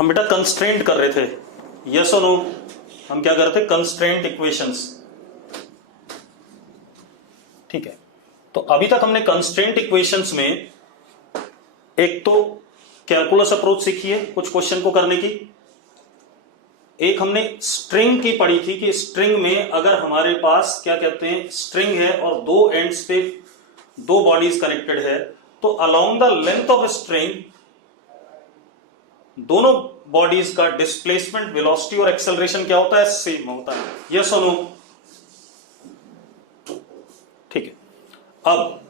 हम बेटा कंस्ट्रेंट कर रहे थे, यस और नो? हम क्या कर रहे थे? Constraint equations. ठीक है, तो अभी तक हमने कंस्ट्रेंट इक्वेशंस में एक तो कैलकुलस अप्रोच सीखी है कुछ क्वेश्चन को करने की, एक हमने स्ट्रिंग की पढ़ी थी कि स्ट्रिंग में अगर हमारे पास क्या कहते हैं स्ट्रिंग है और दो एंड्स पे दो बॉडीज कनेक्टेड है, तो along the length of string दोनों बॉडीज का डिस्प्लेसमेंट, वेलोसिटी और एक्सेलरेशन क्या होता है? सेम होता है, यस और नो? ठीक है, अब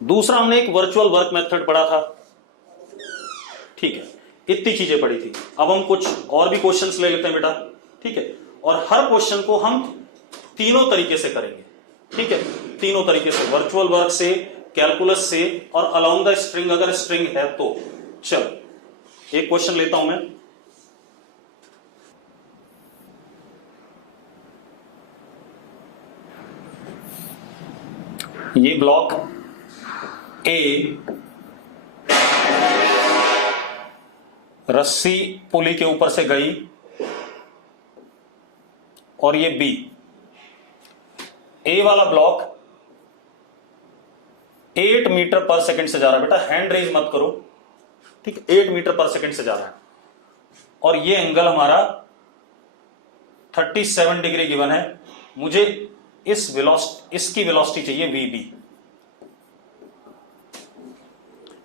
दूसरा हमने एक वर्चुअल वर्क मेथड पढ़ा था। ठीक है, इतनी चीजें पढ़ी थी। अब हम कुछ और भी क्वेश्चंस ले लेते हैं बेटा। ठीक है, और हर क्वेश्चन को हम तीनों तरीके से करेंगे। ठीक है, तीनों तरीके से, वर्चुअल वर्क से, कैलकुलस से और अलोंग द स्ट्रिंग अगर स्ट्रिंग है तो। चलो एक क्वेश्चन लेता हूं मैं। ये ब्लॉक ए रस्सी पुली के ऊपर से गई और ये बी, ए वाला ब्लॉक 8 मीटर पर सेकंड से जा रहा है। बेटा हैंड रेज मत करो, ठीक है, 8 मीटर पर सेकंड से जा रहा है और ये एंगल हमारा 37 डिग्री गिवन है। मुझे इसकी वेलोसिटी चाहिए वीबी।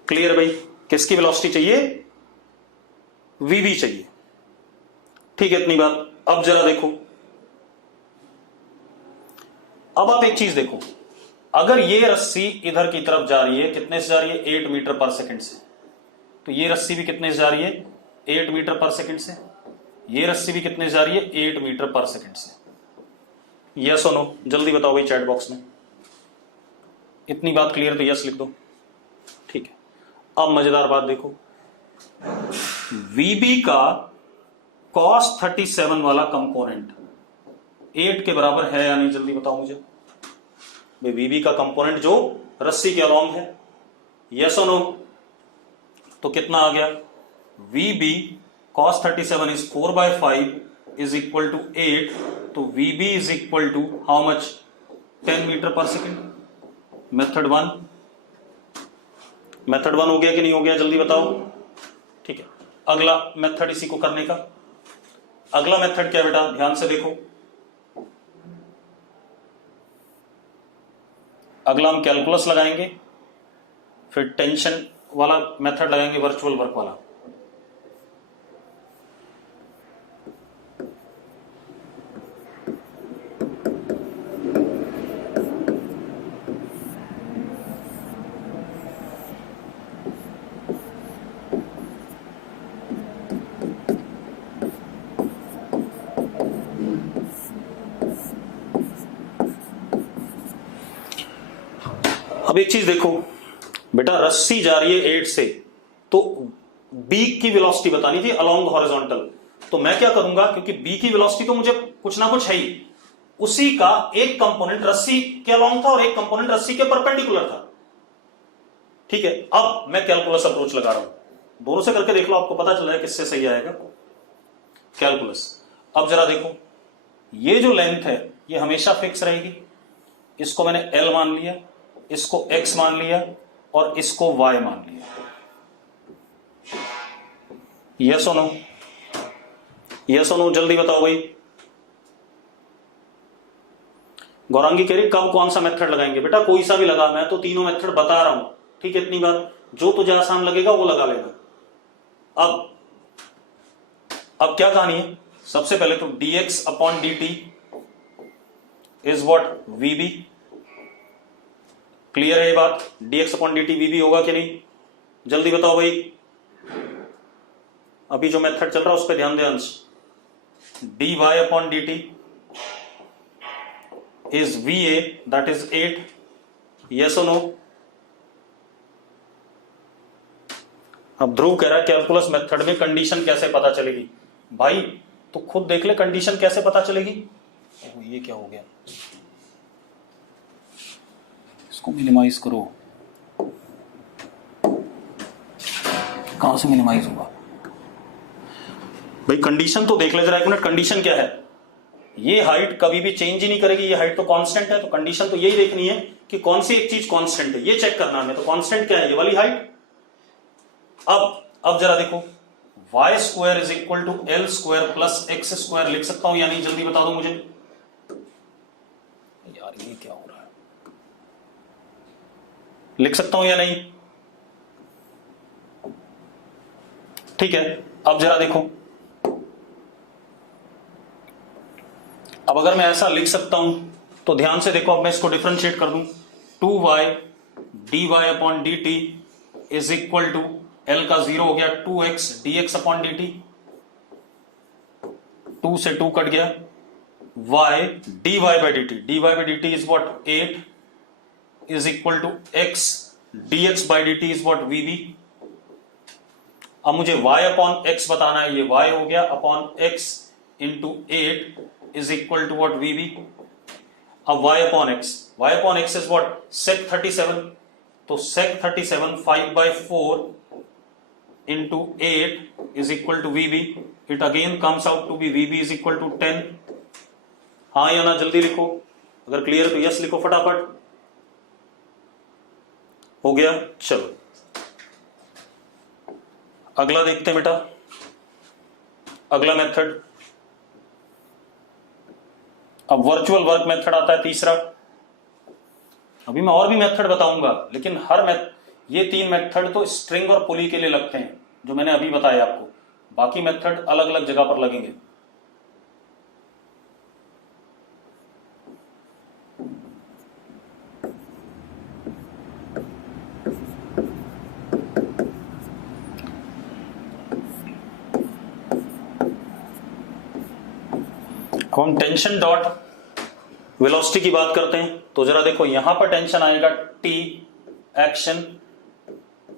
क्लियर भाई? किसकी वेलोसिटी चाहिए? वीबी चाहिए। ठीक है, इतनी बात। अब जरा देखो, अब आप एक चीज देखो, अगर ये रस्सी इधर की तरफ जा रही है, कितने से जा रही है? 8 मीटर पर सेकंड से, तो ये रस्सी भी कितने से जा रही है? 8 मीटर पर सेकंड से। ये रस्सी भी कितने से जा रही है? 8 मीटर पर सेकंड से। यस और नो? जल्दी बताओ भाई चैट बॉक्स में। इतनी बात क्लियर तो यस लिख दो। ठीक है, अब मजेदार बात देखो, वीबी का cos 37 वाला कंपोनेंट 8 के बराबर है या नहीं? जल्दी बताओ मुझे भाई। वीबी का कंपोनेंट जो रस्सी के अलोंग है, यस और नो? तो कितना आ गया? V B cos 37 is 4/5 is equal to 8, तो V B is equal to how much? 10 metre per second. Method 1, method 1 हो गया कि नहीं हो गया? जल्दी बताओ। ठीक है, अगला मेथड इसी को करने का। अगला मेथड क्या बेटा? ध्यान से देखो, अगला हम कैलकुलस लगाएंगे, फिर टेंशन वाला मेथड लगाएंगे, वर्चुअल वर्क वाला। अब एक चीज देखो बेटा, रस्सी जा रही है 8 से, तो बी की वेलोसिटी बतानी थी अलोंग हॉरिजॉन्टल। तो मैं क्या करूंगा, क्योंकि बी की वेलोसिटी तो मुझे कुछ ना कुछ है ही, उसी का एक कंपोनेंट रस्सी के अलोंग था और एक कंपोनेंट रस्सी के परपेंडिकुलर था। ठीक है, अब मैं कैलकुलस अप्रोच लगा रहा हूं, दोनों से करके देख लो, आपको पता चल रहा है किससे सही आएगा कैलकुलस। अब जरा देखो, ये जो लेंथ है ये हमेशा फिक्स रहेगी, इसको मैंने एल मान लिया, इसको x मान लिया और इसको y मान लिया। यस और नो? यस और नो? जल्दी बताओ भाई। गौरांगी कह रही कब कौन सा मेथड लगाएंगे? बेटा कोई सा भी लगा, मैं तो तीनों मेथड बता रहा हूं। ठीक है, इतनी बात, जो तुझे आसान लगेगा वो लगा लेना। अब क्या कहानी है? सबसे पहले तो dx upon dt is what? vb। Clear है ये बात? dx अपॉन dt vb होगा कि नहीं? जल्दी बताओ भाई। अभी जो मेथड चल रहा है उस पर ध्यान दे अंश। dy upon dt is va, that is 8। Yes और नो? अब ध्रुव कह रहा है कैलकुलस मेथड में कंडीशन कैसे पता चलेगी? भाई तो खुद देख ले कंडीशन कैसे पता चलेगी। ये क्या हो गया? इसको मिनिमाइज करो, कहां से मिनिमाइज होगा? भाई कंडीशन तो देख ले जरा एक मिनट, कंडीशन क्या है? ये हाइट कभी भी चेंज ही नहीं करेगी, ये हाइट तो कांस्टेंट है, तो कंडीशन तो यही देखनी है कि कौन सी एक चीज कांस्टेंट है, ये चेक करना है। तो कांस्टेंट क्या है? ये वाली हाइट। अब जरा देखो, Y square is equal to L square plus X square लिख सकता हूं या नहीं? जल्दी बता दो मुझे यार, ये क्या हो रहा है? लिख सकता हूं या नहीं? ठीक है, अब जरा देखो, अब अगर मैं ऐसा लिख सकता हूं तो ध्यान से देखो, अब मैं इसको डिफरेंशिएट कर दूं, 2y dy upon D T is equal to L का 0 हो गया 2x dx upon D T, 2 से 2 कट गया, y dy by dt is what 8 is equal to x dx by dt is what vb। अब मुझे y upon x बताना है, ये y हो गया upon x into 8 is equal to what vb। अब y upon x is what sec 37, तो sec 37 5/4 into 8 is equal to vb। It again comes out to be vb is equal to 10। हाँ या ना जल्दी लिखो, अगर क्लियर तो yes लिखो फटाफट। हो गया, चलो अगला देखते हैं बेटा, अगला मेथड। अब वर्चुअल वर्क मेथड आता है तीसरा। अभी मैं और भी मेथड बताऊंगा, लेकिन ये 3 मेथड तो स्ट्रिंग और पुली के लिए लगते हैं जो मैंने अभी बताया आपको, बाकी मेथड अलग अलग जगह पर लगेंगे। हम टेंशन डॉट वेलोसिटी की बात करते हैं, तो जरा देखो यहां पर टेंशन आएगा T action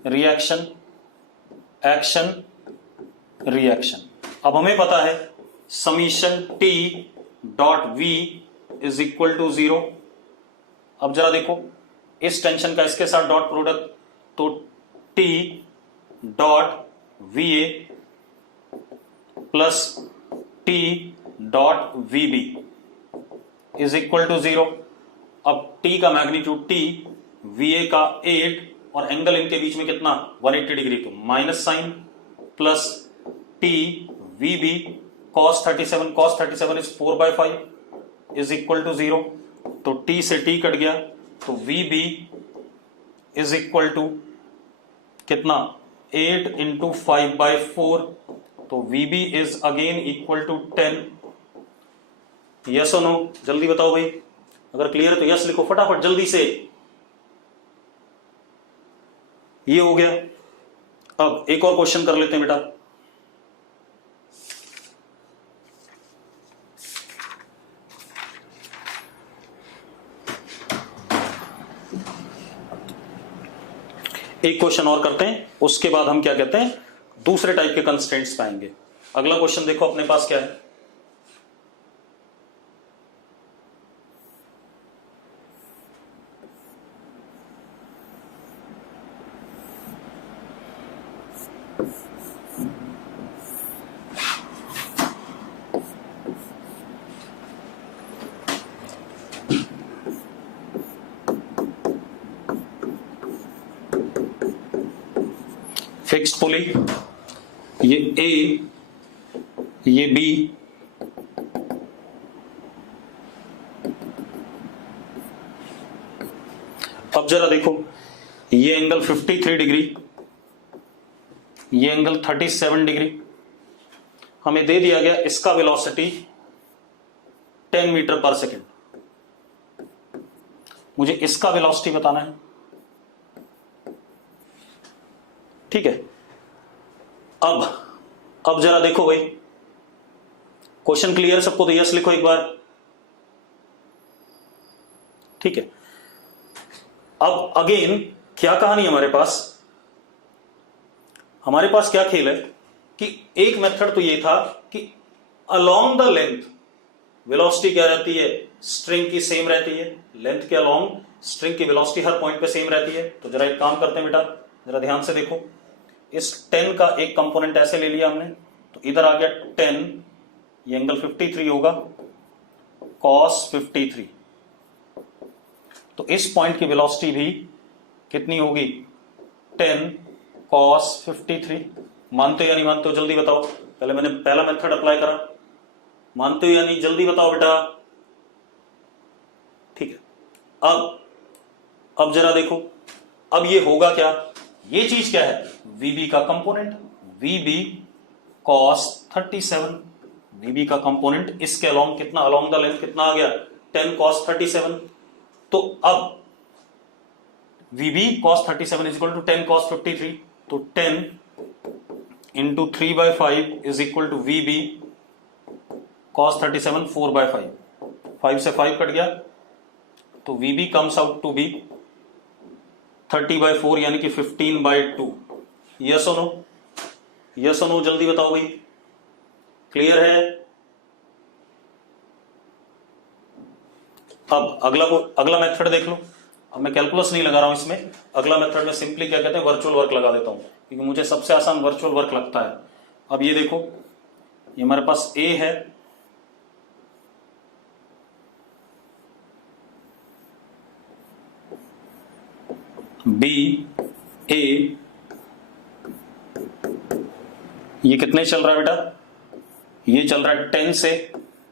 reaction action reaction. अब हमें पता है summation T dot V is equal to 0। अब जरा देखो इस टेंशन का इसके साथ डॉट प्रोडक्ट, तो T dot V A plus T dot V B is equal to 0। अब टी का मैग्नीट्यूड टी, वी ए का 8 और एंगल इनके बीच में कितना 180 डिग्री, तो minus sine plus T V B cos 37 is 4/5 is equal to 0। तो टी से टी कट गया, तो V B is equal to कितना 8 इंटू 5/4, तो V B is again equal to 10। Yes और नो जल्दी बताओ भाई, अगर क्लियर है तो यस लिखो फटाफट जल्दी से। ये हो गया। अब एक और क्वेश्चन कर लेते हैं बेटा। एक क्वेश्चन और करते हैं, उसके बाद हम क्या कहते हैं दूसरे टाइप के कंस्ट्रेंट्स पाएंगे। अगला क्वेश्चन देखो अपने पास क्या है। फिक्स्ड पुली, ये ए ये बी, अब जरा देखो ये एंगल 53 डिग्री, ये एंगल 37 डिग्री, हमें दे दिया गया इसका वेलोसिटी 10 मीटर पर सेकेंड। मुझे इसका वेलोसिटी बताना है, ठीक है। अब जरा देखो भाई, क्वेश्चन क्लियर सबको? तो यस लिखो एक बार, ठीक है। अब अगेन क्या कहानी हमारे पास क्या खेल है कि एक मेथड तो ये था कि अलोंग द लेंथ वेलोसिटी क्या रहती है, स्ट्रिंग की सेम रहती है, लेंथ के अलोंग स्ट्रिंग की वेलोसिटी हर पॉइंट पे सेम रहती है। तो जरा एक काम करते हैं बेटा, जरा ध्यान से देखो, इस 10 का एक कंपोनेंट ऐसे ले लिया हमने, तो इधर आ गया 10, ये एंगल 53 होगा, cos 53। तो इस पॉइंट की वेलोसिटी भी कितनी होगी, 10 cos 53। मानते हो या नहीं मानते हो, जल्दी बताओ। पहले मैंने पहला मेथड अप्लाई करा, मानते हो या नहीं, जल्दी बताओ बेटा। ठीक है, अब जरा देखो, अब ये होगा क्या, ये चीज क्या है, VB का कंपोनेंट, VB cos 37। VB का कंपोनेंट इसके अलोंग कितना, अलोंग द लेंथ कितना आ गया, 10 cos 37। तो अब VB cos 37 is equal to 10 cos 53। तो 10 into 3/5 is equal to VB cos 37 4/5। 5 से 5 कट गया, तो VB comes out to be 30/4 यानी कि 15/2। यस और नो, यस और नो, जल्दी बताओ भाई, क्लियर है। अब अगला मेथड देख लो। अब मैं कैलकुलस नहीं लगा रहा हूं इसमें, अगला मेथड में सिंपली क्या कहते हैं, वर्चुअल वर्क लगा देता हूं, क्योंकि मुझे सबसे आसान वर्चुअल वर्क लगता है। अब ये देखो, ये हमारे पास A है, B A, ये कितने चल रहा है बेटा, ये चल रहा है 10 से,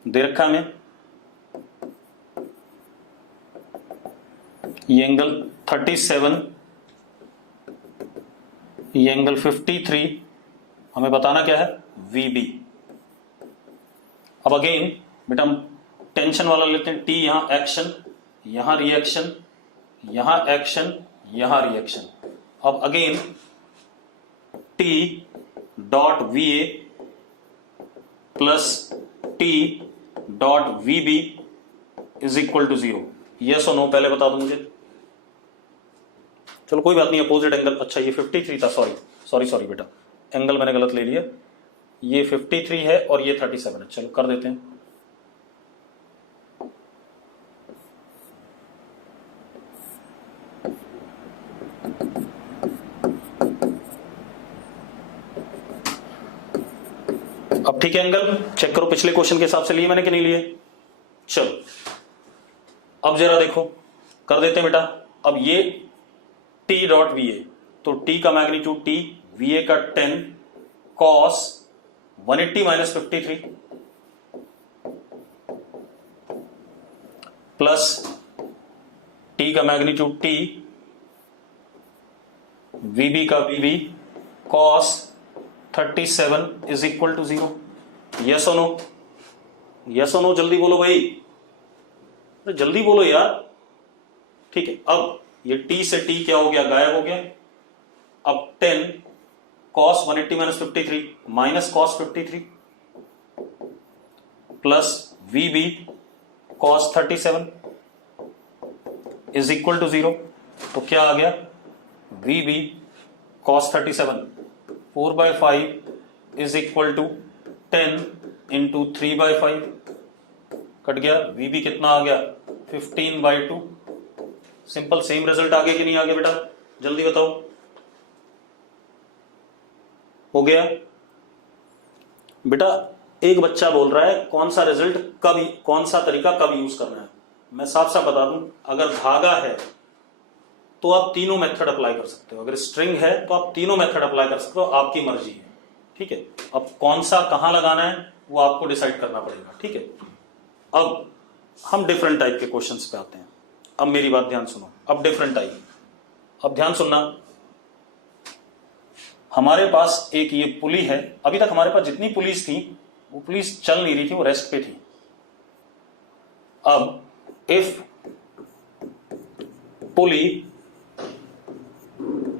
दे रखा में, ये एंगल 37, ये एंगल 53, हमें बताना क्या है, VB। अब अगेन बेटा हम टेंशन वाला लेते हैं, T यहां एक्शन, यहां रिएक्शन, यहां एक्शन, यहां रिएक्शन। अब again T dot VA plus T dot VB is equal to 0। Yes और नो पहले बता दो मुझे। चलो कोई बात नहीं, अपोजिट एंगल, अच्छा ये 53 था, सॉरी बेटा, एंगल मैंने गलत ले लिया, ये 53 है और ये 37 है। चलो कर देते हैं। अब ठीक है, एंगल चेक करो, पिछले क्वेश्चन के हिसाब से लिए मैंने कि नहीं लिए। चलो अब जरा देखो, कर देते हैं बेटा। अब ये T डॉट VA, तो T का मैग्नीट्यूड T, VA का 10 cos 180 माइनस 53 प्लस T का मैग्नीट्यूड T, VB का VB cos 37 is equal to 0। Yes और नो, यस और नो, जल्दी बोलो भाई, जल्दी बोलो यार। ठीक है, अब ये T से T क्या हो गया, गायब हो गया। अब 10 cos 180 minus 53 minus cos 53 plus VB cos 37 is equal to 0। तो क्या आ गया, VB cos 37 4/5 is equal to 10 into 3/5 cut गया, VB कितना आ गया, 15/2। सिंपल, सेम रिजल्ट आ गया कि नहीं आ गया बेटा, जल्दी बताओ। हो गया बेटा। एक बच्चा बोल रहा है कौन सा रिजल्ट कब, कौन सा तरीका कब यूज करना है। मैं साफ साफ बता दूं, अगर धागा है तो आप तीनों मेथड अप्लाई कर सकते हो, अगर स्ट्रिंग है तो आप तीनों मेथड अप्लाई कर सकते हो, आपकी मर्जी है। ठीक है, अब कौन सा कहां लगाना है वो आपको डिसाइड करना पड़ेगा। ठीक है, अब हम डिफरेंट टाइप के क्वेश्चंस पे आते हैं। अब मेरी बात ध्यान सुनो, अब डिफरेंट टाइप, अब ध्यान सुनना। हमारे पास एक ये पुली है, अभी तक हमारे पास जितनी पुलिस थी वो पुलिस चल नहीं रही थी, वो रेस्ट पे थी। अब if pulley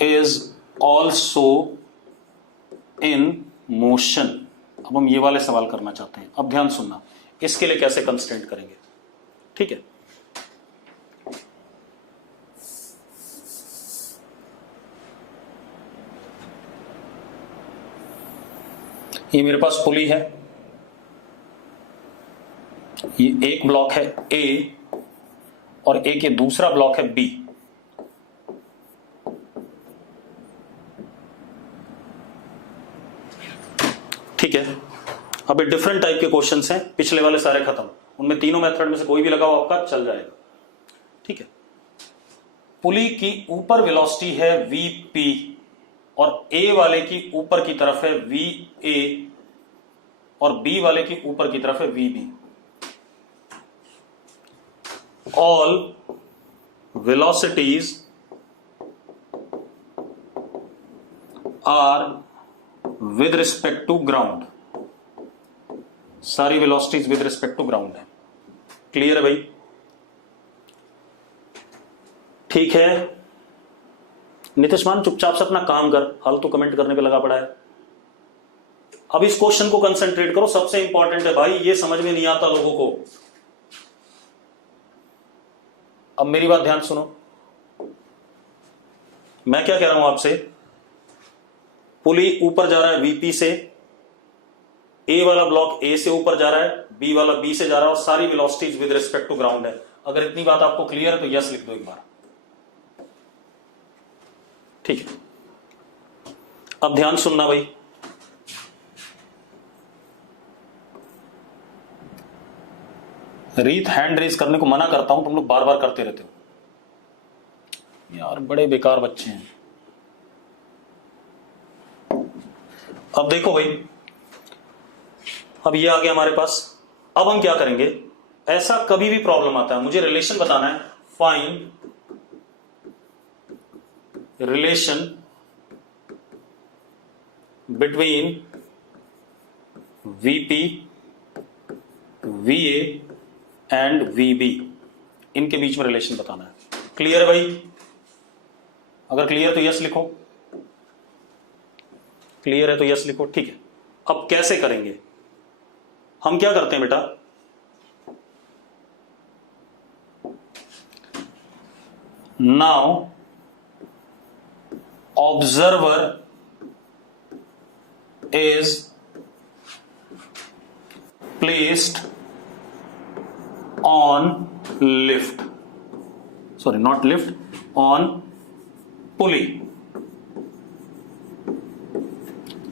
is also in motion, अब हम ये वाले सवाल करना चाहते हैं। अब ध्यान सुनना, इसके लिए कैसे कंस्ट्रेंट करेंगे। ठीक है, ये मेरे पास पुली है, ये एक ब्लॉक है A और एक ये दूसरा ब्लॉक है B। ठीक है, अब ये डिफरेंट टाइप के क्वेश्चंस हैं, पिछले वाले सारे खत्म, उनमें तीनों मेथड में से कोई भी लगाओ आपका चल जाएगा। ठीक है, पुली की ऊपर वेलोसिटी है vp और a वाले की ऊपर की तरफ है va और b वाले की ऊपर की तरफ है vb। All velocities are with respect to ground, सारी velocities with respect to ground है। क्लियर है भाई? ठीक है, नितिशमान चुपचाप से अपना काम कर, हाल तो कमेंट करने पे लगा पड़ा है। अब इस क्वेश्चन को कंसंट्रेट करो, सबसे इंपॉर्टेंट है भाई, ये समझ में नहीं आता लोगों को। अब मेरी बात ध्यान सुनो, मैं क्या कह रहा हूं आपसे, पुली ऊपर जा रहा है वीपी से, ए वाला ब्लॉक ए से ऊपर जा रहा है, बी वाला बी से जा रहा है और सारी velocities with respect to ground है। अगर इतनी बात आपको क्लियर है तो यस लिख दो एक बार। ठीक है, अब ध्यान सुनना भाई, रीत हैंड रेज करने को मना करता हूं, तुम लोग बार बार करते रहते हो यार, बड़े बेकार बच्चे हैं। अब देखो भाई, अब ये आ गया हमारे पास। अब हम क्या करेंगे, ऐसा कभी भी प्रॉब्लम आता है, मुझे रिलेशन बताना है, find relation between V P V A and V B, इनके बीच में रिलेशन बताना है। क्लियर है भाई? अगर क्लियर तो यस लिखो, क्लियर है तो यस लिखो। ठीक है, अब कैसे करेंगे, हम क्या करते हैं बेटा, now observer is placed on lift, sorry not lift, on pulley.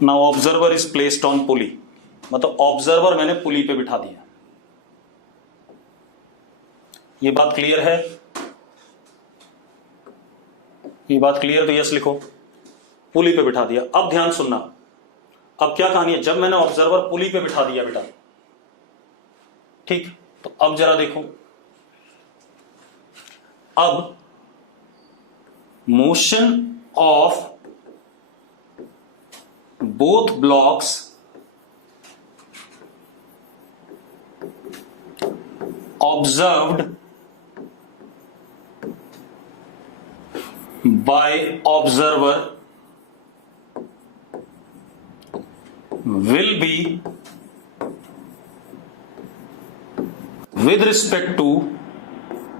Now observer is placed on pulley, मतलब ऑब्जर्वर मैंने पुली पे बिठा दिया। ये बात क्लियर है? ये बात क्लियर तो यस लिखो, पुली पे बिठा दिया। अब ध्यान सुनना, अब क्या कहानी है, जब मैंने ऑब्जर्वर पुली पे बिठा दिया बेटा, ठीक, तो अब जरा देखो, अब motion of both blocks observed bye observer will be with respect to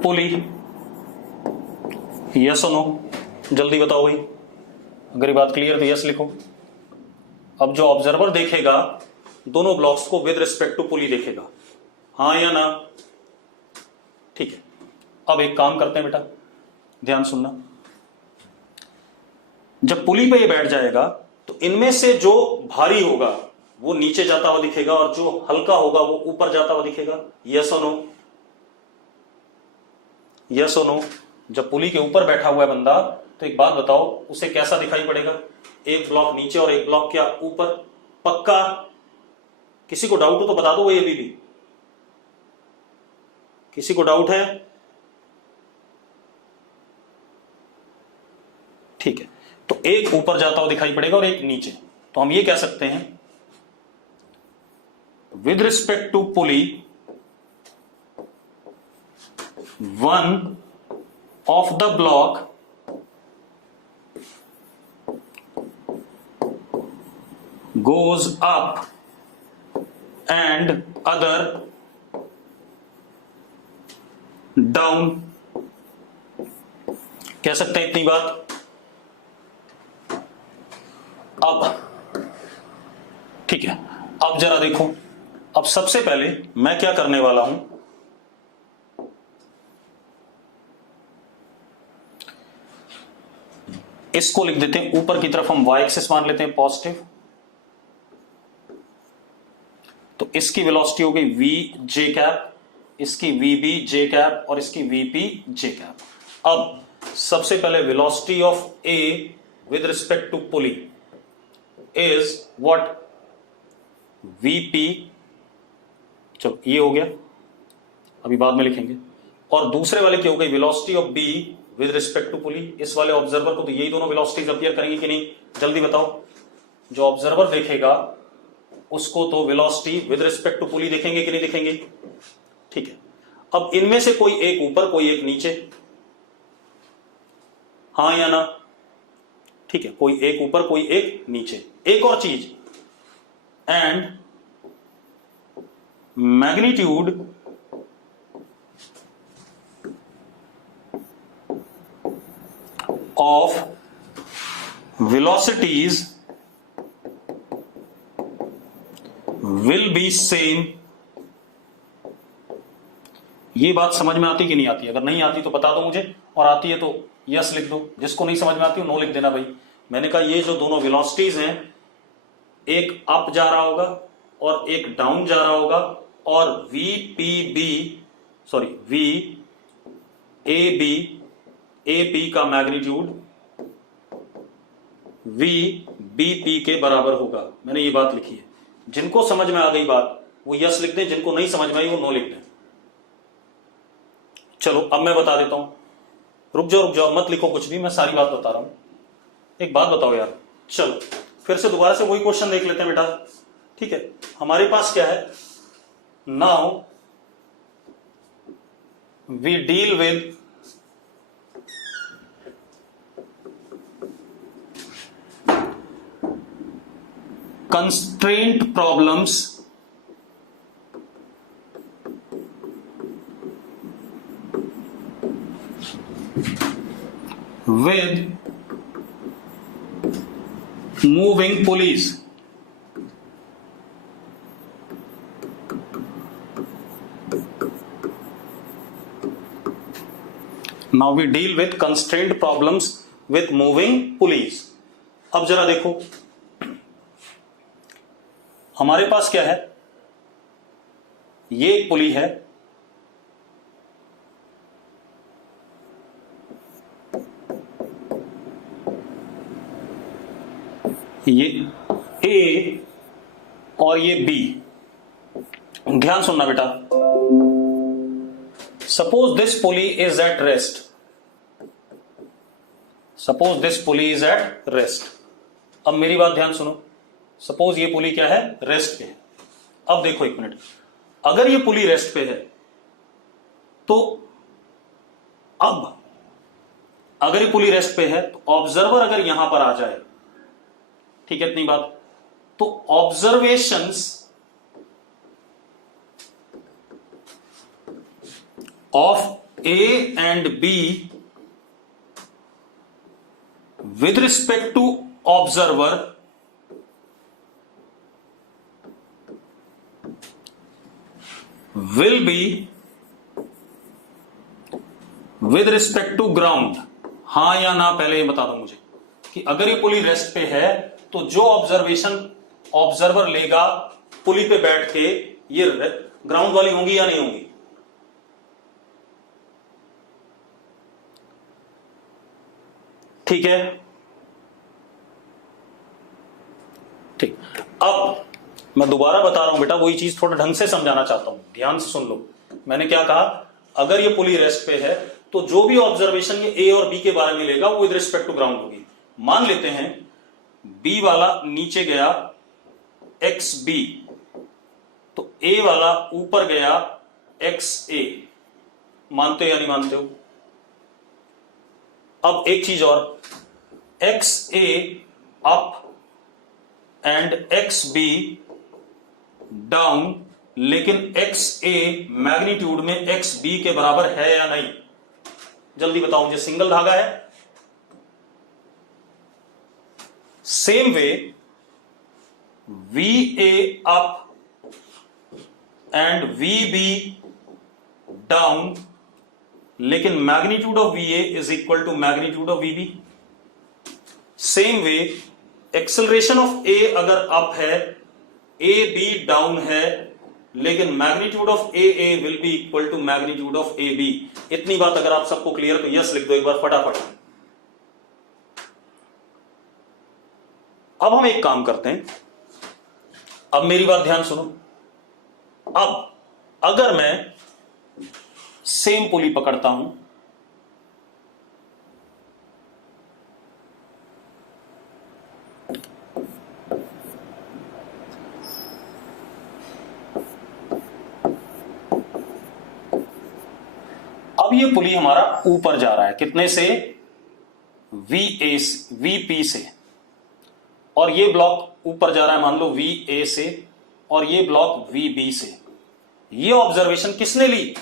pulley, yes or no? जल्दी बताओ भाई, अगर ये बात क्लियर तो यस लिखो। अब जो ऑब्जर्वर देखेगा दोनों ब्लॉक्स को विद रिस्पेक्ट टू पुली देखेगा, हाँ या ना? ठीक है, अब एक काम करते हैं बेटा, ध्यान सुनना, जब पुली पे ये बैठ जाएगा तो इनमें से जो भारी होगा वो नीचे जाता हुआ दिखेगा और जो हल्का होगा वो ऊपर जाता हुआ दिखेगा। यस और नो? यस और नो? जब पुली के ऊपर बैठा हुआ है बंदा, तो एक बात बताओ, उसे कैसा दिखाई पड़ेगा? एक ब्लॉक नीचे और एक ब्लॉक क्या ऊपर? पक्का? किसी को डाउट हो तो बता दो भाई, अभी भी किसी को डाउट है? ठीक है, तो एक ऊपर जाता हुआ दिखाई पड़ेगा और एक नीचे, तो हम ये कह सकते हैं with respect to pulley one of the block goes up and other down, कह सकते हैं इतनी बात। अब ठीक है, अब जरा देखो, अब सबसे पहले मैं क्या करने वाला हूं, इसको लिख देते हैं ऊपर की तरफ, हम y एक्सिस मान लेते हैं पॉजिटिव, इसकी वेलोसिटी हो गई वी जे कैप, इसकी वी बी जे कैप और इसकी वी पी जे कैप। अब सबसे पहले velocity of A with respect to pulley is what, V P, चलो ये हो गया, अभी बाद में लिखेंगे। और दूसरे वाले की हो गई velocity of B with respect to pulley. इस वाले ऑब्जर्वर को तो यही दोनों वेलोसिटीज अपीयर करेंगी कि नहीं, जल्दी बताओ। जो ऑब्जर्वर देखेगा उसको तो velocity with respect to pulley देखेंगे कि नहीं देखेंगे, ठीक है। अब इनमें से कोई एक ऊपर कोई एक नीचे, हां या ना, ठीक है, कोई एक ऊपर कोई एक नीचे। एक और चीज, and magnitude of velocities will be same. ये बात समझ में आती कि नहीं आती? अगर नहीं आती तो बता दो मुझे, और आती है तो यस लिख दो, जिसको नहीं समझ में आती हो नो लिख देना भाई। मैंने कहा ये जो दोनों वेलोसिटीज हैं, एक अप जा रहा होगा और एक डाउन जा रहा होगा, और वी ए बी का मैग्नीट्यूड वी बी पी के बराबर होगा। मैंने ये बात लिखी है। जिनको समझ में आ गई बात वो यस लिख दें, जिनको नहीं समझ में आई वो नो लिख दें। चलो अब मैं बता देता हूं, रुक जाओ मत लिखो कुछ भी, मैं सारी बात बता रहा हूं। एक बात बताओ यार, चलो फिर से दोबारा से वही क्वेश्चन देख लेते हैं बेटा, ठीक है। हमारे पास क्या है, now we deal with constraint problems with moving pulleys। Now we deal with constraint problems with moving pulleys। अब जरा देखो हमारे पास क्या है, ये एक पुली है, ये ए और ये बी। ध्यान सुनना बेटा, suppose this pulley is at rest, suppose this pulley is at rest. अब मेरी बात ध्यान सुनो, सपोज ये पुली क्या है, रेस्ट पे है। अब देखो एक मिनट, अगर ये पुली रेस्ट पे है तो अब अगर ये पुली रेस्ट पे है तो ऑब्जर्वर अगर यहां पर आ जाए, ठीक है इतनी बात, तो observations of A and B with respect to observer will be with respect to ground। हां या ना पहले ये बता दो मुझे कि अगर ये पुली रेस्ट पे है तो जो ऑब्जर्वेशन ऑब्जर्वर लेगा पुली पे बैठ के, ये ग्राउंड वाली होंगी या नहीं होंगी? ठीक है, ठीक। अब मैं दोबारा बता रहा हूं बेटा, वही चीज थोड़ा ढंग से समझाना चाहता हूं, ध्यान से सुन लो। मैंने क्या कहा, अगर ये पुली रेस्ट पे है तो जो भी ऑब्जर्वेशन ये ए और बी के बारे में लेगा वो विद रिस्पेक्ट टू ग्राउंड होगी। मान लेते हैं बी वाला नीचे गया एक्स बी, तो ए वाला ऊपर गया एक्स ए। मानते हो या नहीं मानते हो? अब एक चीज और, x A up and x B down, लेकिन एक्स ए मैग्नीट्यूड में एक्स बी के बराबर है या नहीं? जल्दी बताओ मुझे, सिंगल धागा है। Same way V A up and V B down, लेकिन magnitude of V A is equal to magnitude of V B. Same way acceleration of A अगर अप है, ए बी डाउन है, लेकिन magnitude of A will be equal to magnitude of A B. इतनी बात अगर आप सबको clear, तो यस लिख दो एक बार फटाफट। अब हम एक काम करते हैं, अब मेरी बात ध्यान सुनो। अब अगर मैं सेम पुली पकड़ता हूं, अब ये पुली हमारा ऊपर जा रहा है, कितने से? वीपी से, और ये ब्लॉक ऊपर जा रहा है मान लो वी से, और ये ब्लॉक वी से। ये ऑब्जर्वेशन किसने ली?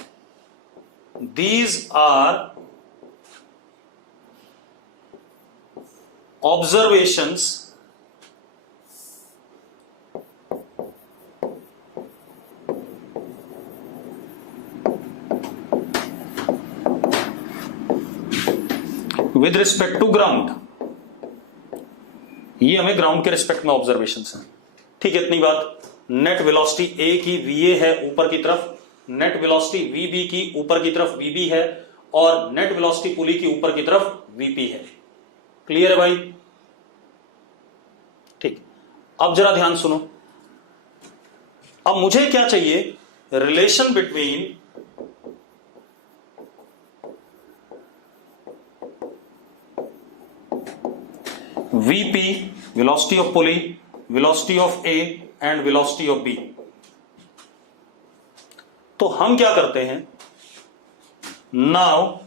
These are observations with respect to ground. ये हमें ग्राउंड के रिस्पेक्ट में ऑब्जर्वेशन है। ठीक है, इतनी बात। नेट वेलोसिटी ए की वीए है ऊपर की तरफ, नेट वेलोसिटी वीबी की ऊपर की तरफ वीबी है, और नेट वेलोसिटी पुली की ऊपर की तरफ वीपी है। क्लियर है भाई? ठीक, अब जरा ध्यान सुनो। अब मुझे क्या चाहिए? Relation between VP, velocity of pulley, velocity of A and velocity of B। तो हम क्या करते हैं? Now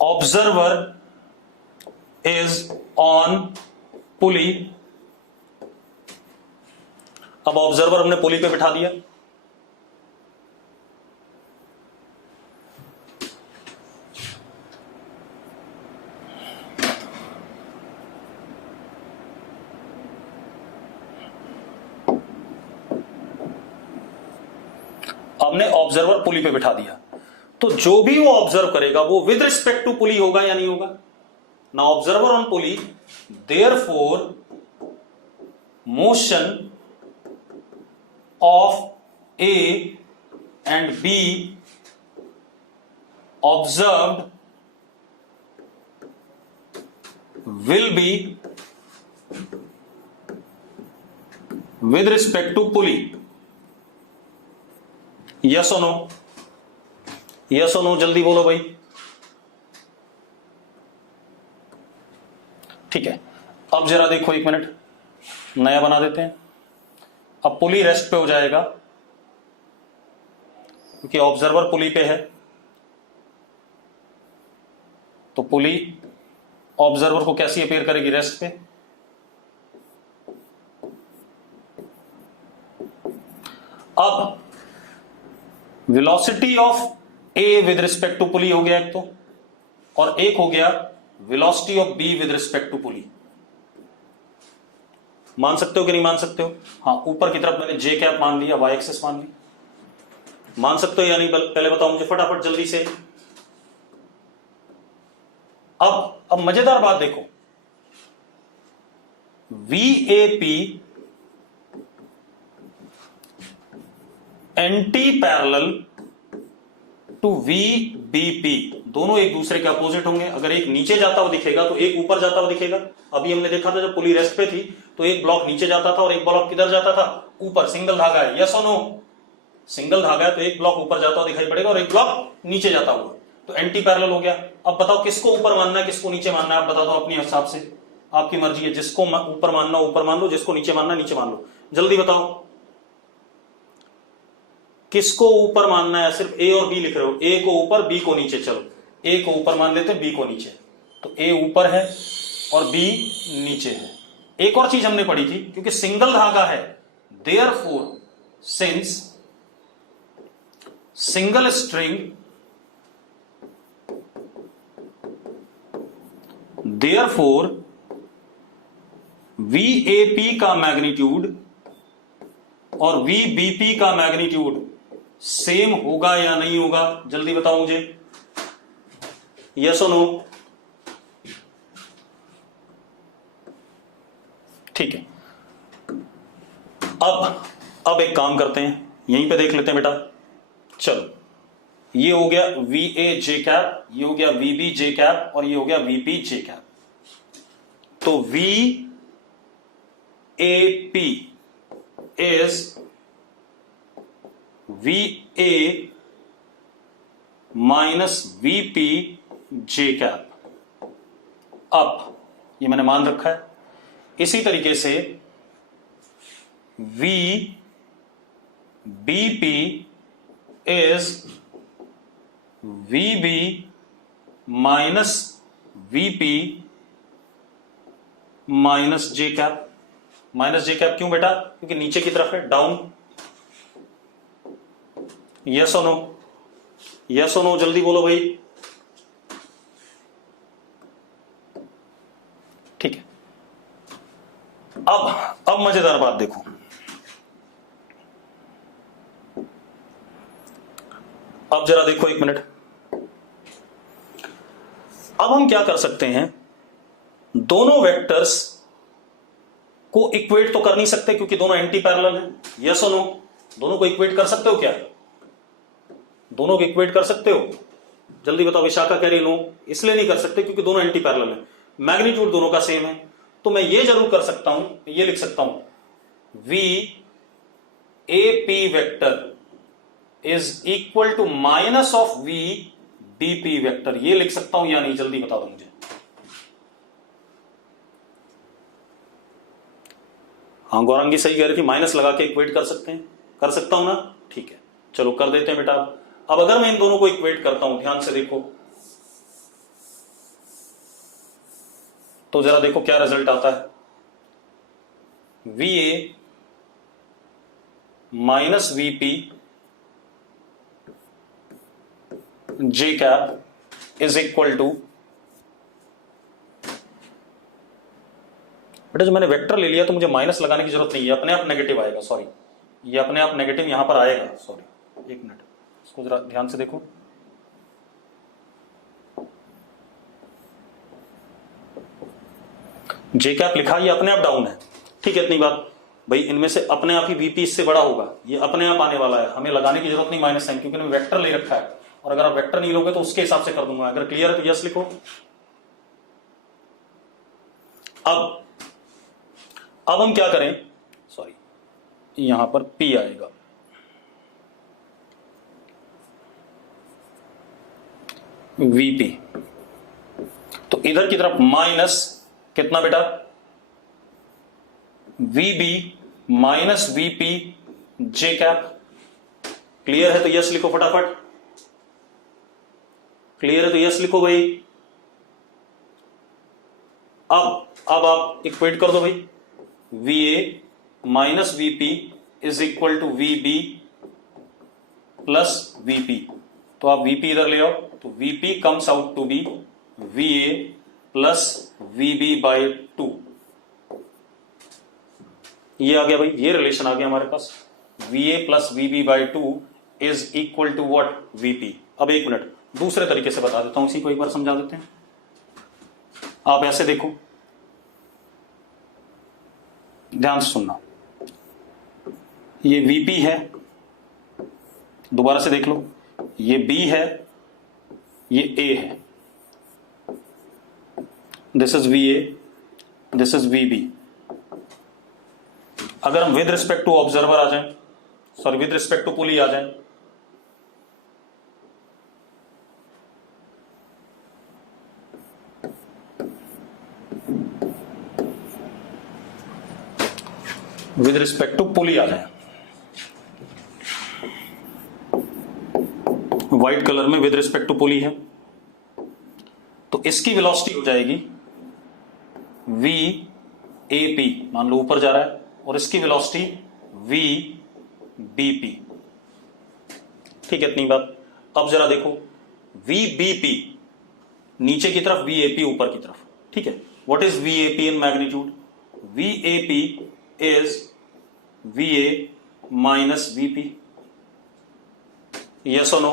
observer is on pulley। अब ऑब्जर्वर हमने पुली पे बिठा दिया। हमने ऑब्जर्वर पुली पे बिठा दिया, तो जो भी वो ऑब्जर्व करेगा वो विद रिस्पेक्ट टू पुली होगा या नहीं होगा? ना observer on pulley, therefore motion of A and B observed will be with respect to pulley. Yes और नो? यस और नो, जल्दी बोलो भाई। ठीक है, अब जरा देखो, एक मिनट नया बना देते हैं। अब पुली रेस्ट पे हो जाएगा क्योंकि ऑब्जर्वर पुली पे है, तो पुली ऑब्जर्वर को कैसी अपीयर करेगी? रेस्ट पे। अब velocity of A with respect to pulley हो गया एक तो, और एक हो गया velocity of B with respect to pulley. मान सकते हो कि नहीं मान सकते हो? हाँ, ऊपर की तरफ मैंने जे कैप मान लिया, वाई एक्सेस मान ली। मान सकते हो या नहीं? पहले बताओ मुझे फटाफट जल्दी से। अब मजेदार बात देखो, वीएपी एंटी पैरेलल टू वीबीपी, दोनों एक दूसरे के अपोजिट होंगे। अगर एक नीचे जाता हुआ दिखेगा तो एक ऊपर जाता हुआ दिखेगा। अभी हमने देखा था जब पुली रेस्ट पे थी तो एक ब्लॉक नीचे जाता था और एक ब्लॉक किधर जाता था? ऊपर। सिंगल धागा है, यस और नो? सिंगल धागा है तो एक ब्लॉक ऊपर जाता हुआ दिखाई पड़ेगा और एक ब्लॉक नीचे जाता हुआ, तो एंटी पैरेलल हो गया। अब बताओ किसको ऊपर मानना है, किसको नीचे मानना है? आप बता दो अपने हिसाब से, आपकी मर्जी है। जिसको ऊपर मानना ऊपर मान लो, जिसको नीचे मानना नीचे मान लो। जल्दी बताओ किसको ऊपर मानना है? सिर्फ ए और बी लिख रहे हो, ए को ऊपर बी को नीचे। चलो ए को ऊपर मान लेते हैं, बी को नीचे, तो ए ऊपर है और बी नीचे है। एक और चीज हमने पढ़ी थी, क्योंकि सिंगल धागा है, therefore since single string therefore vap का मैग्नीट्यूड और वीबीपी का मैग्नीट्यूड सेम होगा या नहीं होगा? जल्दी बताओ मुझे, यस और नो? ठीक है, अब एक काम करते हैं, यहीं पे देख लेते हैं बेटा। चलो, ये हो गया वी ए जे कैप, ये हो गया वी बी जे कैप, और ये हो गया वीपी जे कैप। तो V A P is V A minus VP J cap. अब ये मैंने मान रखा है। इसी तरीके से V B P is VB minus VP minus J cap. Minus J cap क्यों बेटा? क्योंकि नीचे की तरफ है, डाउन। यस और नो? यस और नो जल्दी बोलो भाई। ठीक है, अब मजेदार बात देखो। अब जरा देखो, एक मिनट। अब हम क्या कर सकते हैं, दोनों वेक्टर्स को इक्वेट तो कर नहीं सकते क्योंकि दोनों एंटी पैरेलल हैं। यस और नो? दोनों को इक्वेट कर सकते हो क्या? दोनों को इक्वेट कर सकते हो? जल्दी बताओ। विशाखा कह रही नो, इसलिए नहीं कर सकते क्योंकि दोनों एंटी पैरेलल हैं, मैग्नीट्यूड दोनों का सेम है। तो मैं ये जरूर कर सकता हूं, ये लिख सकता हूं V A P vector is equal to minus of V B P vector. ये लिख सकता हूं या नहीं? जल्दी बता दो मुझे। हाँ, गौरंगी सही कह रही थी, माइनस लगा के इक्वेट कर सकते हैं। कर सकता हूं ना? ठीक है, चलो कर देते हैं बेटा। अब अगर मैं इन दोनों को इक्वेट करता हूं, ध्यान से देखो, तो जरा देखो क्या रिजल्ट आता है। V A minus VP J cap is equal to, बेटा जो मैंने वेक्टर ले लिया तो मुझे माइनस लगाने की जरूरत नहीं है, अपने आप नेगेटिव आएगा। सॉरी, ये अपने आप नेगेटिव यहां पर आएगा। सॉरी, एक मिनट, इसको जरा ध्यान से देखो। जे कैप लिखा, ये अपने आप डाउन है। ठीक है, इतनी बात भाई, इनमें से अपने आप ही वीपी इससे बड़ा होगा, ये अपने आप आने वाला है, हमें लगाने की जरूरत नहीं माइनस साइन, क्योंकि मैंने वेक्टर ले रखा है। और अगर आप वेक्टर नहीं लोगे तो उसके हिसाब से कर दूंगा। अगर क्लियर है तो यस लिखो। अब हम क्या करें, सॉरी, यहां पर पी आएगा, वीपी, तो इधर की तरफ माइनस कितना बेटा? वीबी minus VP J cap. Clear है तो यस लिखो फटाफट। क्लियर है तो यस लिखो भाई। अब आप इक्वेट कर दो भाई। V A minus VP is equal to VB plus VP. तो आप वीपी इधर ले आओ, तो VP comes out to be V A plus VB by 2। ये आ गया भाई, ये रिलेशन आ गया हमारे पास। V A plus VB by 2 is equal to what? V P. अब एक मिनट, दूसरे तरीके से बता देता हूं, इसी को एक बार समझा देते हैं। आप ऐसे देखो, ध्यान से सुनना। ये वीपी है, दोबारा से देख लो, ये बी है, ये ए है। This is V A, this is V B. अगर हम विद रिस्पेक्ट टू ऑब्जर्वर आ जाएं, sorry with respect to pulley आ जाएं, विद रिस्पेक्ट टू पुली आ जाए, व्हाइट कलर में विद रिस्पेक्ट टू पुली है, तो इसकी वेलोसिटी हो जाएगी वी ए पी, मान लो ऊपर जा रहा है, और इसकी वेलोसिटी वी बी पी। ठीक है, इतनी बात। अब जरा देखो, वी बी पी नीचे की तरफ, वी ए पी ऊपर की तरफ। ठीक है, what is V A P in magnitude? We A P is V A minus V P. Yes और नो?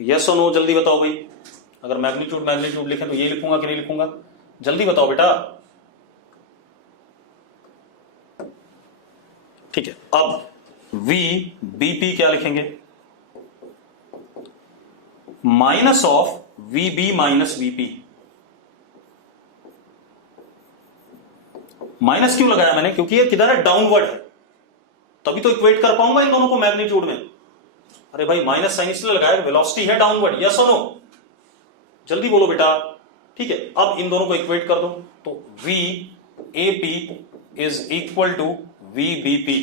यस और नो जल्दी बताओ भाई। अगर मैग्नीट्यूड लिखें तो ये लिखूंगा कि नहीं लिखूंगा? जल्दी बताओ बेटा। ठीक है, अब V BP क्या लिखेंगे, minus of VB minus VP। Minus क्यों लगाया मैंने, क्योंकि ये किधर है, डाउनवर्ड है, तभी तो इक्वेट कर पाऊंगा इन दोनों को मैग्नीट्यूड में। अरे भाई माइनस साइन इसलिए लगाया, वेलोसिटी है डाउनवर्ड, यस और नो, जल्दी बोलो बेटा। ठीक है, अब इन दोनों को इक्वेट कर दो, तो VAP is equal to VBP।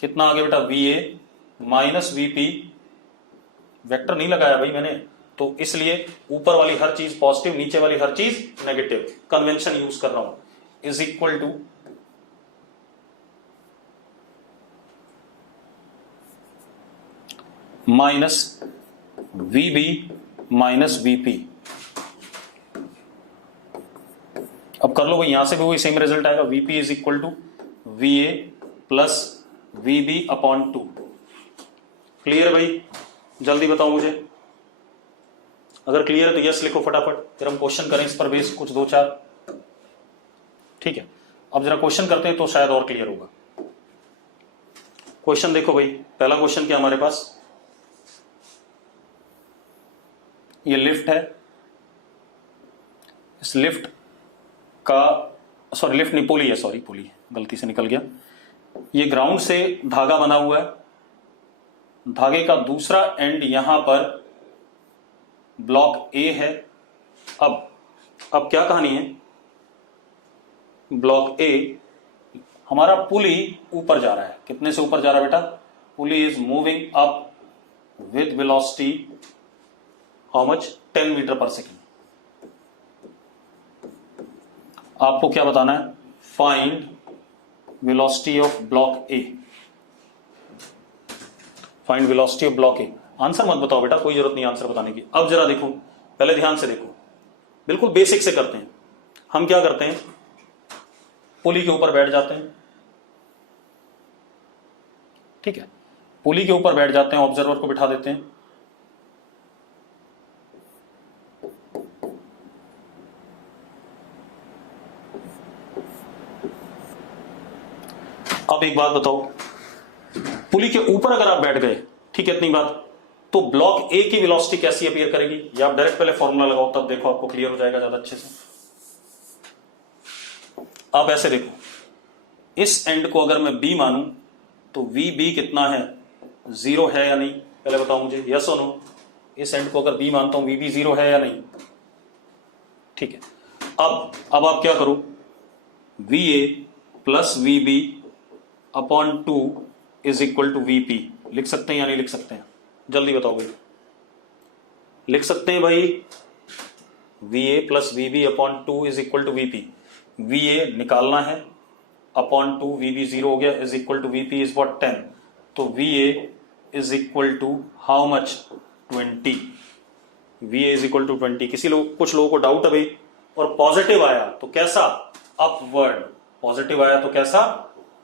कितना आ गया बेटा, VA माइनस VP, वेक्टर नहीं लगाया भाई मैंने, तो इसलिए ऊपर वाली हर चीज पॉजिटिव, नीचे वाली हर चीज नेगेटिव, कन्वेंशन यूज कर रहा हूं, is equal to minus VB minus VP। अब कर लो भाई, यहां से भी वही सेम रिजल्ट आएगा, VP is equal to VA plus VB upon 2। Clear भाई, जल्दी बताओ मुझे, अगर क्लियर है तो यस लिखो फटाफट, फिर हम क्वेश्चन करें इस पर बेस कुछ 2-4। ठीक है, अब जरा क्वेश्चन करते हैं तो शायद और क्लियर होगा। क्वेश्चन देखो भाई, पहला क्वेश्चन क्या हमारे पास, ये लिफ्ट है, इस लिफ्ट का, सॉरी लिफ्ट नहीं, पुली है, सॉरी पुली गलती से निकल गया। ये ग्राउंड से धागा बना हुआ है, धागे का दूसरा एंड यहां पर ब्लॉक ए है। अब क्या कहानी है, ब्लॉक ए हमारा पुली ऊपर जा रहा है, कितने से ऊपर जा रहा है बेटा, pulley is moving up with velocity how much, 10 metre per second. आपको क्या बताना है, find velocity of block A, find velocity of block A. Answer मत बताओ बेटा, कोई जरूरत नहीं आंसर बताने की। अब जरा देखो, पहले ध्यान से देखो, बिल्कुल बेसिक से करते हैं। हम क्या करते हैं, पुली के ऊपर बैठ जाते हैं, ठीक है, पुली के ऊपर बैठ जाते हैं, ऑब्जर्वर को बिठा देते हैं, अब एक बात बताओ, पुली के ऊपर अगर आप बैठ गए, ठीक है, इतनी बात, तो ब्लॉक ए की वेलोसिटी कैसी अपीयर करेगी, या आप डायरेक्ट पहले फॉर्मूला लगाओ, तब देखो आपको क्लियर हो जाएगा ज्यादा अच्छे से। आप ऐसे देखो, इस एंड को अगर मैं बी मानूं तो VB कितना है, 0 है या नहीं, पहले बताओ मुझे, यस और नो। इस एंड को अगर बी मानता हूं, VB 0 है या नहीं, ठीक है। अब आप क्या करो, VA plus VB upon 2 is equal to VP। लिख सकते हैं या नहीं लिख सकते हैं, जल्दी बताओ भाई, लिख सकते हैं भाई, VA plus VB upon 2 is equal to VP। VA निकालना है, अपॉन 2, VB 0 हो गया, is equal to VP is what, 10। तो VA is equal to how much, 20। VA is equal to 20। कुछ लोगों को डाउट है भाई, और पॉजिटिव आया तो कैसा, अपवर्ड, पॉजिटिव आया तो कैसा,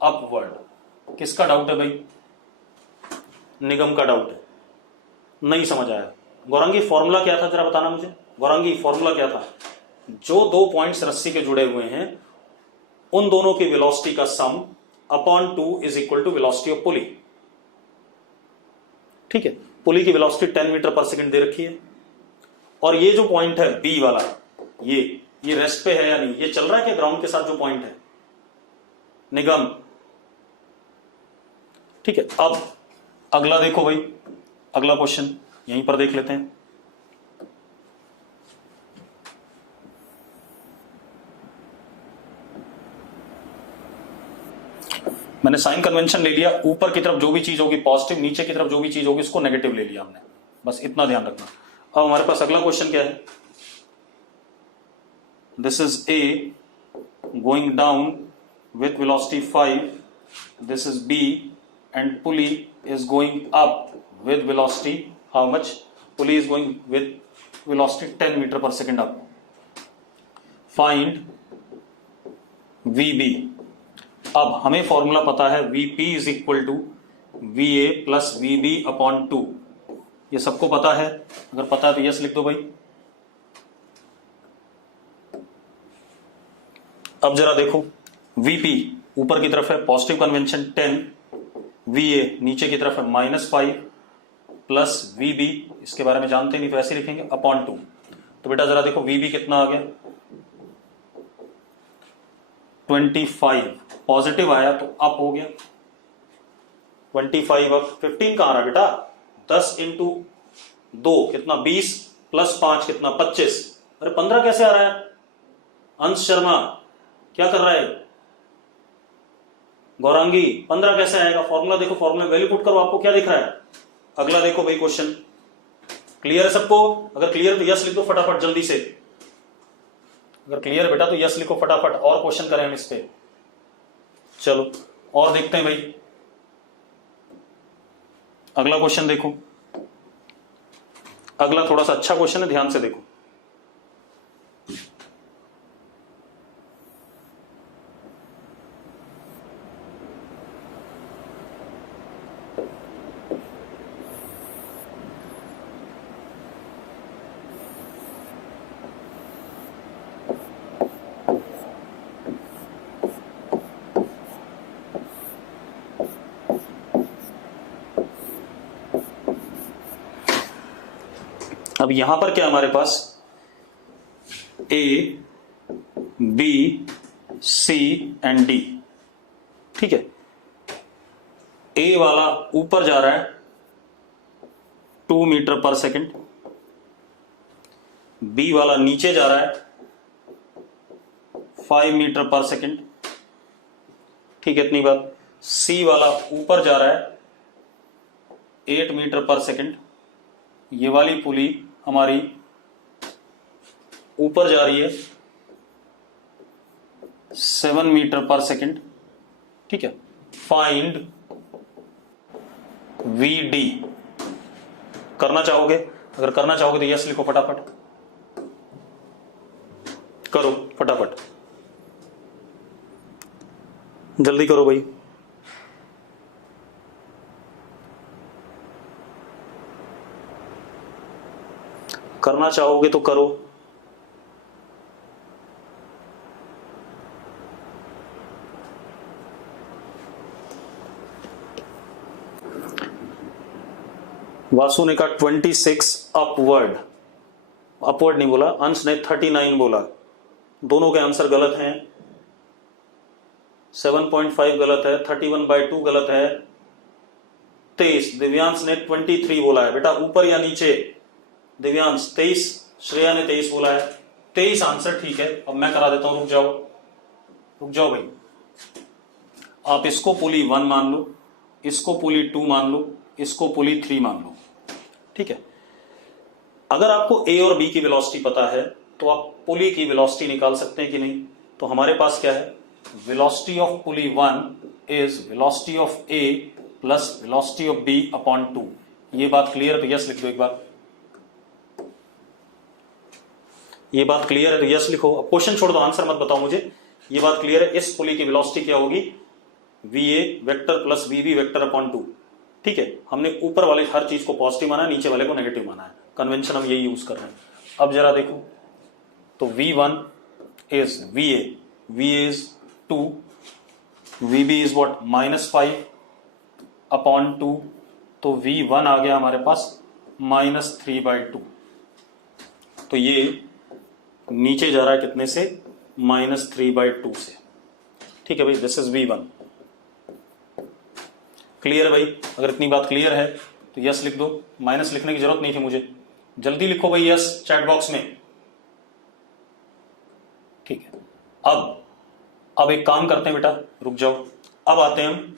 अपवर्ड। किसका डाउट है भाई, निगम का डाउट है, नहीं समझ आया। गौरंगी फॉर्मूला क्या था जरा बताना मुझे, गौरंगी फॉर्मूला क्या था, जो 2 पॉइंट्स रस्सी के जुड़े हुए हैं उन दोनों की वेलोसिटी का sum upon 2 is equal to velocity of pulley. ठीक है, पुली की वेलोसिटी 10 मीटर पर सेकंड दे रखी है, और ये जो पॉइंट है बी वाला, ये रेस्ट पे है या नहीं, ये चल रहा है क्या ग्राउंड के साथ, जो पॉइंट है निगम। ठीक है, अब अगला देखो भाई, अगला क्वेश्चन यहीं पर देख लेते हैं। मैंने साइन कन्वेंशन ले लिया, ऊपर की तरफ जो भी चीज होगी पॉजिटिव, नीचे की तरफ जो भी चीज होगी उसको नेगेटिव ले लिया हमने, बस इतना ध्यान रखना। अब हमारे पास अगला क्वेश्चन क्या है, this is A going down with velocity 5, this is B, and pulley is going up with velocity how much, pulley is going with velocity 10 meter per second up. Find VB। अब हमें formula पता है, VP is equal to VA plus VB upon 2, ये सबको पता है, अगर पता है तो यस लिख दो भाई। अब जरा देखो, VP ऊपर की तरफ है पॉजिटिव कन्वेंशन 10, VA नीचे की तरफ है -5 प्लस VB, इसके बारे में जानते नहीं तो ऐसे लिखेंगे अपॉन 2। तो बेटा जरा देखो VB कितना आ गया 25, पॉजिटिव आया तो अप हो गया 25 अप। 15 कहां रहा बेटा, 10 इंटू 2 कितना 20 प्लस 5 कितना 25। अरे 15 कैसे आ रहा है? अंश शर्मा क्या कर रहा है? गौरांगी 15 कैसे आएगा? फॉर्मूला देखो, फॉर्मूला वैल्यू पुट करो, आपको क्या दिख रहा है? अगला देखो भाई क्वेश्चन, क्लियर है सबको? अगर क्लियर तो यस लिख दो फटाफट जल्दी से। अगर क्लियर है बेटा तो यस लिखो फटाफट, और क्वेश्चन करें हम इस पे। चलो और देखते हैं भाई, अगला क्वेश्चन देखो। अगला थोड़ा सा अच्छा क्वेश्चन है, ध्यान से देखो। अब यहां पर क्या हमारे पास A, B, C and D, ठीक है। A वाला ऊपर जा रहा है 2 मीटर पर सेकंड, B वाला नीचे जा रहा है 5 मीटर पर सेकंड, ठीक है इतनी बात। C वाला ऊपर जा रहा है 8 मीटर पर सेकंड, ये वाली पुली हमारी ऊपर जा रही है 7 मीटर पर सेकंड, ठीक है। फाइंड VD करना चाहोगे? अगर करना चाहोगे तो यस लिखो फटाफट, करो फटाफट, जल्दी करो भाई। करना चाहोगे तो करो। वासु ने कहा 26 अपवर्ड, अपवर्ड नहीं बोला, अंश ने 39 बोला। दोनों के आंसर गलत हैं। 7.5 गलत है, 31/2 गलत है, 23। दिव्यांश ने 23 बोला है। बेटा ऊपर या नीचे? दिव्यांश 23, श्रेया ने 23 बोला है। 23 आंसर ठीक है। अब मैं करा देता हूं, रुक जाओ, रुक जाओ भाई। आप इसको पुली 1 मान लो, इसको पुली 2 मान लो, इसको पुली 3 मान लो, ठीक है। अगर आपको ए और बी की वेलोसिटी पता है तो आप पुली की वेलोसिटी निकाल सकते हैं कि नहीं? तो हमारे पास क्या है, velocity of pulley 1 is velocity of A plus velocity of B upon 2। ये बात क्लियर है तो यस लिख दो एक बार। ये बात क्लियर है तो यस लिखो। अब क्वेश्चन छोड़ दो, आंसर मत बताओ मुझे। ये बात क्लियर है, इस पुली की वेलोसिटी क्या होगी? VA vector plus VB vector upon 2, ठीक है। हमने ऊपर वाले हर चीज को पॉजिटिव माना है, नीचे वाले को नेगेटिव माना है। कन्वेंशन हम यही यूज कर रहे हैं। अब जरा देखो तो V1 is VA is 2, VB is what -5 upon 2, तो V1 आ गया हमारे पास -3/2। तो ये नीचे जा रहा है कितने से? -3/2 से, ठीक है भाई। This is V1। क्लियर है भाई? अगर इतनी बात क्लियर है तो यस लिख दो। माइनस लिखने की जरूरत नहीं थी मुझे, जल्दी लिखो भाई यस चैट बॉक्स में, ठीक है। अब एक काम करते हैं बेटा, रुक जाओ। अब आते हैं हम,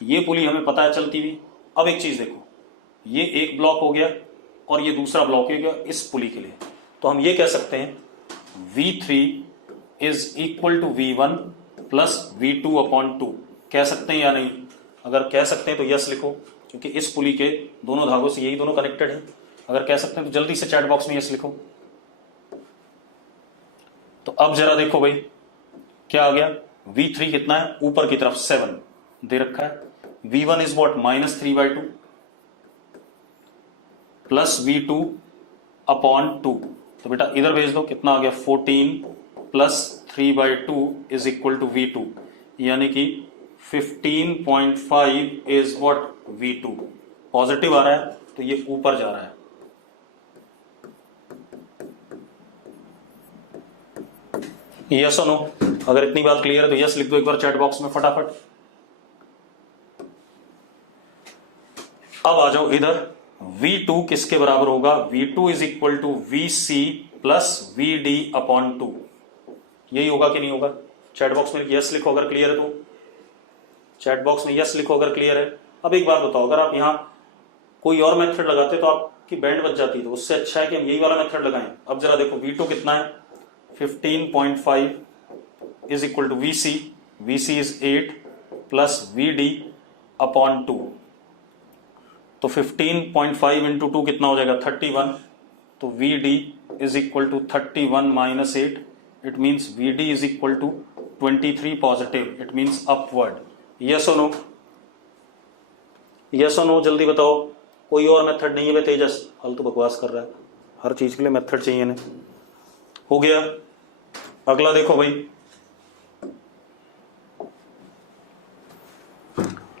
ये पुली हमें पता है चलती हुई। अब एक चीज देखो, ये एक ब्लॉक हो गया और ये दूसरा ब्लॉक हो गया इस पुली के लिए। तो हम ये कह सकते हैं V3 is equal to V1 plus V2 upon 2। कह सकते हैं या नहीं? अगर कह सकते हैं तो यस लिखो, क्योंकि इस पुली के दोनों धागों से यही दोनों कनेक्टेड है। अगर कह सकते हैं तो जल्दी से चैट बॉक्स में यस लिखो। तो अब जरा देखो भाई क्या आ गया। V3 कितना है? ऊपर की तरफ 7 दे रखा है। V1 is what? -3/2 plus V2 upon 2। तो बेटा इधर भेज दो, कितना आ गया? 14 plus 3/2 is equal to V2। यानी कि 15.5 इज व्हाट V2। पॉजिटिव आ रहा है तो ये ऊपर जा रहा है। यस और नो? अगर इतनी बात क्लियर है तो यस लिख दो एक बार चैट बॉक्स में फटाफट। अब आ जाओ इधर, V2 किसके बराबर होगा? V2 is equal to VC plus VD upon 2। यही होगा कि नहीं होगा? चैट बॉक्स में यस लिखो अगर क्लियर है तो। चैट बॉक्स में यस लिखो अगर क्लियर है। अब एक बात बताओ, अगर आप यहां कोई और मेथड लगाते तो आपकी बैंड बच जाती, तो उससे अच्छा है कि हम यही वाला मेथड लगाएं। अब जरा देखो V2 कितना है? 15.5 is equal to VC, VC is 8 plus VD upon 2। तो 15.5 इंटू 2 कितना हो जाएगा? 31। तो VD is equal to 31 minus 8। It means VD is equal to 23 positive. It means upward. Yes और नो? यस और नो जल्दी बताओ। कोई और मेथड नहीं है भाई तेजस? हल तो बकवास कर रहा है, हर चीज के लिए मेथड चाहिए ना। हो गया। अगला देखो भाई,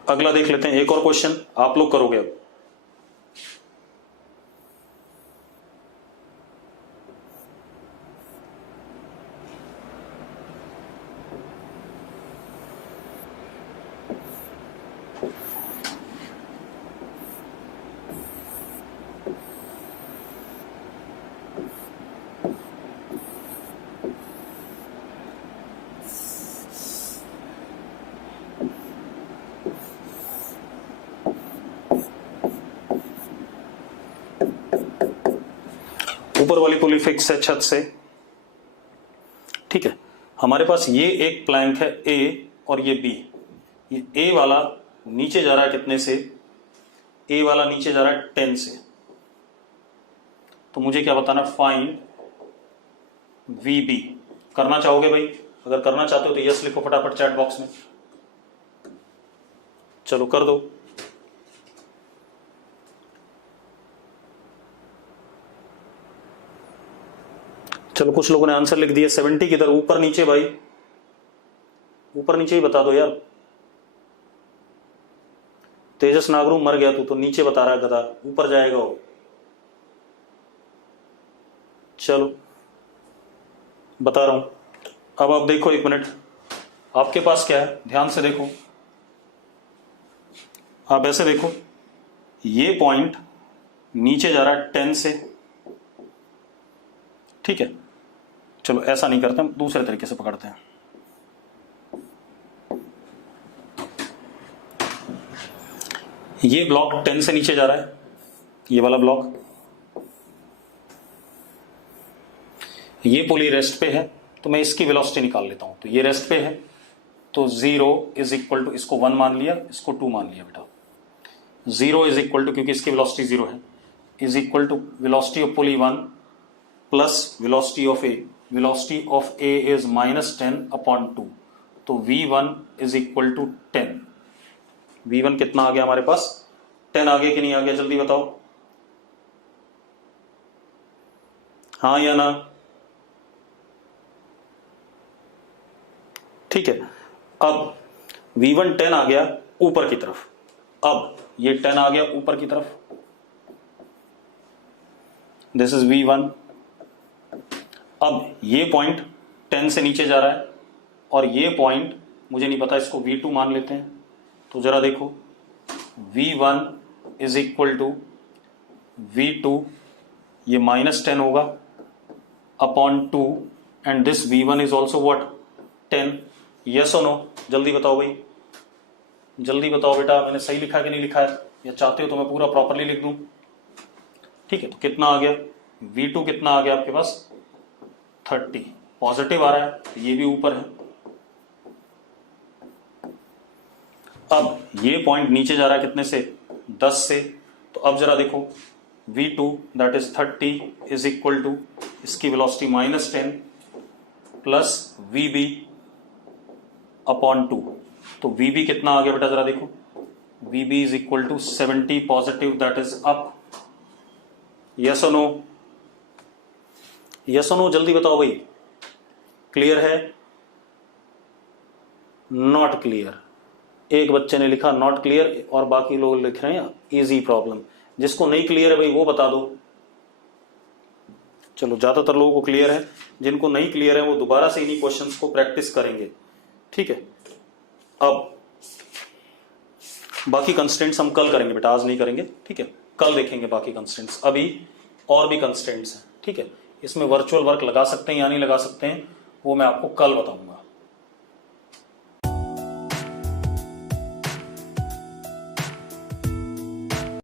अगला देख लेते हैं। एक और क्वेश्चन आप लोग करोगे अब। ऊपर वाली पुली फिक्स है छत से, ठीक है। हमारे पास ये एक प्लैंक है ए और ये बी। ये ए वाला नीचे जा रहा है कितने से? ए वाला नीचे जा रहा है 10 से। तो मुझे क्या बताना? Find VB। करना चाहोगे भाई? अगर करना चाहते हो तो यस लिखो फटाफट चैट बॉक्स में। चलो कर दो। चलो कुछ लोगों ने आंसर लिख दिया। 70 किधर? ऊपर नीचे भाई, ऊपर नीचे ही बता दो यार। तेजस नागरू मर गया तू तो नीचे बता रहा है गधा, ऊपर जाएगा वो। चलो बता रहा हूं। अब आप देखो एक मिनट, आपके पास क्या है ध्यान से देखो। आप ऐसे देखो, ये पॉइंट नीचे जा रहा है 10 से, ठीक है। चलो ऐसा नहीं करते हम, दूसरे तरीके से पकड़ते हैं। ये ब्लॉक 10 से नीचे जा रहा है, ये वाला ब्लॉक। ये पुली रेस्ट पे है तो मैं इसकी वेलोसिटी निकाल लेता हूं। तो ये रेस्ट पे है तो 0 इज इक्वल टू, इसको 1 मान लिया, इसको 2 मान लिया बेटा। 0 इज इक्वल टू, क्योंकि इसकी वेलोसिटी 0 है, is equal to velocity of pulley 1 plus velocity of A. Velocity of A is -10 upon 2। तो V1 is equal to 10। V1 कितना आ गया हमारे पास? 10 आ गया कि नहीं आ गया? जल्दी बताओ, हाँ या ना? ठीक है। अब V1 10 आ गया ऊपर की तरफ। अब ये 10 आ गया ऊपर की तरफ, दिस इज V1। अब ये पॉइंट 10 से नीचे जा रहा है और ये पॉइंट मुझे नहीं पता, इसको V2 मान लेते हैं। तो जरा देखो, V1 is equal to V2, ये -10 होगा upon 2 and this V1 is also what? 10। Yes और नो? जल्दी बताओ भाई, जल्दी बताओ बेटा, मैंने सही लिखा कि नहीं लिखा है, या चाहते हो तो मैं पूरा प्रॉपरली लिख दूं? ठीक है, तो कितना आ गया? V2 कितना आ गया आपके पास? 30। पॉजिटिव आ रहा है तो ये भी ऊपर है। अब ये पॉइंट नीचे जा रहा है कितने से? 10 से। तो अब जरा देखो, V2 that is 30 is equal to, इसकी वेलोसिटी -10 प्लस VB अपॉन 2। तो VB कितना आ गया बेटा? जरा देखो, VB is equal to 70 positive, that is up. Yes और नो? यस और नो जल्दी बताओ भाई, क्लियर है? नॉट क्लियर, एक बच्चे ने लिखा नॉट क्लियर और बाकी लोग लिख रहे हैं इजी प्रॉब्लम। जिसको नहीं क्लियर है भाई वो बता दो। चलो ज्यादातर लोगों को क्लियर है, जिनको नहीं क्लियर है वो दोबारा से इन्हीं क्वेश्चंस को प्रैक्टिस करेंगे, ठीक है। अब बाकी कंस्टेंट्स हम कल करेंगे बेटा, आज नहीं करेंगे, ठीक है। कल देखेंगे बाकी कंस्टेंट्स। अभी और भी कंस्टेंट्स हैं, ठीक है। इसमें वर्चुअल वर्क लगा सकते हैं या नहीं लगा सकते हैं वो मैं आपको कल बताऊंगा।